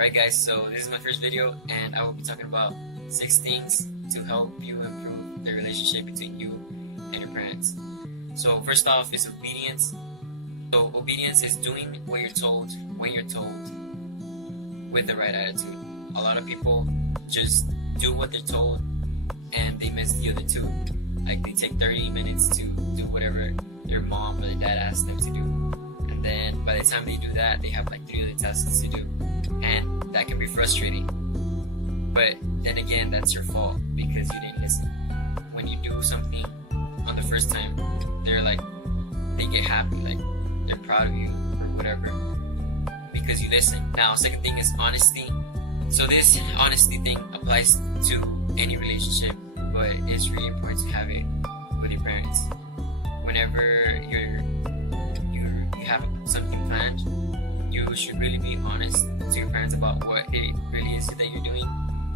Alright guys, so this is my first video and I will be talking about 6 things to help you improve the relationship between you and your parents. So first off is obedience. So obedience is doing what you're told when you're told with the right attitude. A lot of people just do what they're told and they miss the other two. Like they take 30 minutes to do whatever their mom or their dad asks them to do. And then by the time they do that, they have like 3 other tasks to do. And that can be frustrating. But then again, that's your fault because you didn't listen. When you do something on the first time, they get happy, like they're proud of you or whatever because you listen. Now, second thing is honesty. So this honesty thing applies to any relationship, but it's really important to have it with your parents. Whenever you have something planned, you should really be honest to your parents about what it really is that you're doing.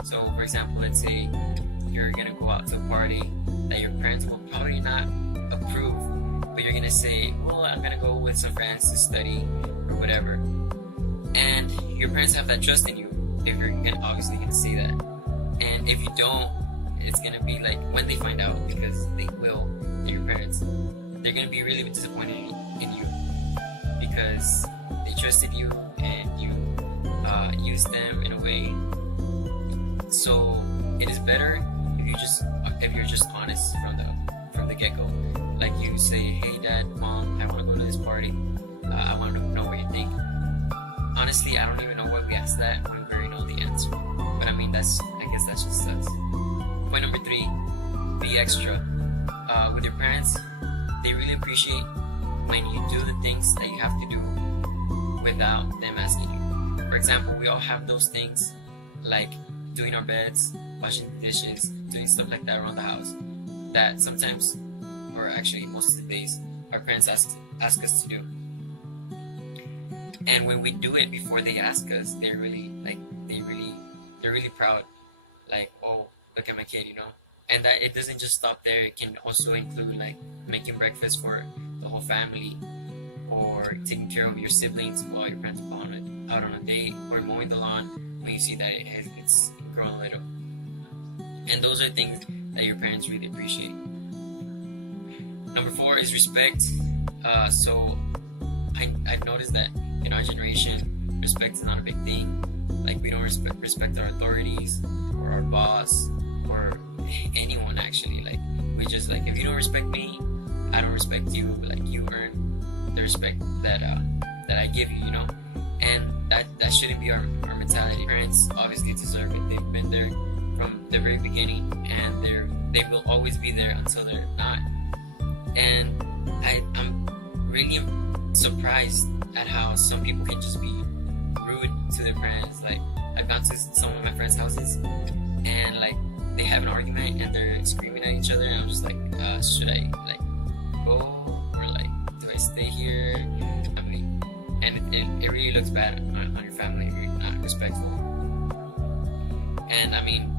So for example, let's say you're gonna go out to a party that your parents will probably not approve, but you're gonna say, well, I'm gonna go with some friends to study or whatever. And your parents have that trust in you if you're obviously gonna say that. And if you don't, it's gonna be like when they find out, because they will, they're your parents, they're gonna be really disappointed in you because they trusted you and you used them in a way. So it is better if you're just honest from the get-go. Like you say, hey dad, mom, I want to go to this party. I want to know what you think. Honestly, I don't even know why we ask that when we already know the answer. But I mean, I guess that's just us. Point number 3, be extra. With your parents, they really appreciate when you do the things that you have to do without them asking you. For example, we all have those things like doing our beds, washing the dishes, doing stuff like that around the house that sometimes, or actually most of the days, our parents ask us to do. And when we do it before they ask us, they're really proud. Like, oh, look at my kid, you know. And that it doesn't just stop there. It can also include like making breakfast for the whole family, or taking care of your siblings while your parents are out on a date, or mowing the lawn when you see that it's grown a little. And those are things that your parents really appreciate. Number 4 is respect. So I've noticed that in our generation, respect is not a big thing. Like we don't respect our authorities or our boss or anyone actually. Like we just like, if you don't respect me, I don't respect you. Like you earn the respect that I give you, you know. And that shouldn't be our mentality. Parents obviously deserve it. They've been there from the very beginning, and they will always be there until they're not. And I'm really surprised at how some people can just be rude to their parents. Like I've gone to some of my friends' houses and like they have an argument and they're screaming at each other, and I'm just like, should I like go, or like do I stay here? I mean, and it really looks bad on your family if you're not respectful. And I mean,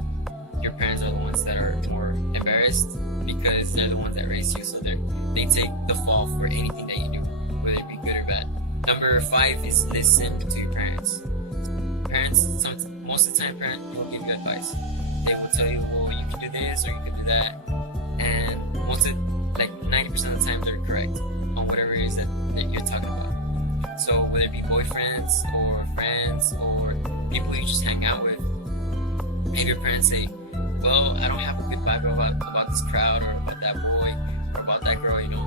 your parents are the ones that are more embarrassed because they're the ones that raised you, so they take the fall for anything that you do, whether it be good or bad. Number 5 is listen to your parents. Most of the time, parents will give you advice. They will tell you, well, you can do this or you can do that, and 90% of the time they're correct on whatever it is that you're talking about. So whether it be boyfriends or friends or people you just hang out with, maybe your parents say, well, I don't have a good vibe about this crowd or about that boy or about that girl, you know.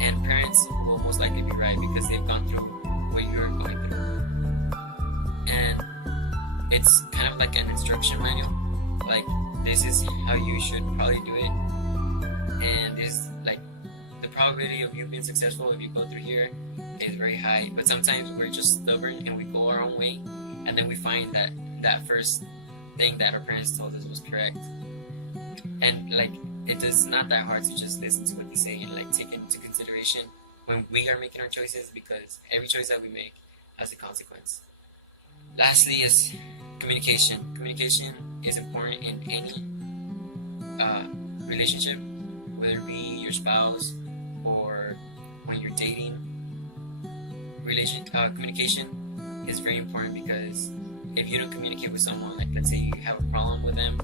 And parents will most likely be right because they've gone through what you're going through. And it's kind of like an instruction manual. Like, this is how you should probably do it. And this, like, the probability of you being successful if you go through here is very high. But sometimes we're just stubborn and we go our own way. And then we find that first thing that our parents told us was correct. And like, it is not that hard to just listen to what they say and like take into consideration when we are making our choices, because every choice that we make has a consequence. Lastly is communication. Communication is important in any relationship, whether it be your spouse or when you're dating. Communication is very important because if you don't communicate with someone, like let's say you have a problem with them,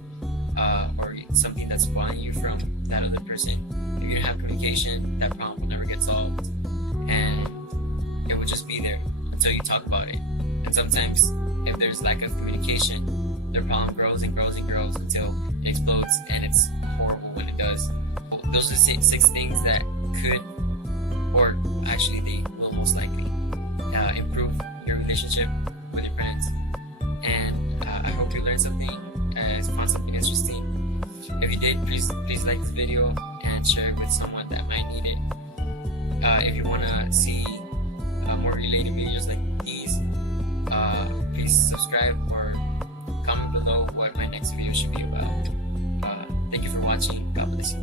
or something that's bothering you from that other person, if you don't have communication, that problem will never get solved, and it will just be there until you talk about it. And sometimes, if there's lack of communication, the problem grows and grows and grows until it explodes, and it's horrible when it does. Those are six things that could, or actually they will most likely improve your relationship with your friends. And I hope you learned something, found something interesting. If you did, please like this video and share it with someone that might need it. If you want to see more related videos like these, please subscribe or comment below what my next video should be about. Thank you for watching. God bless you.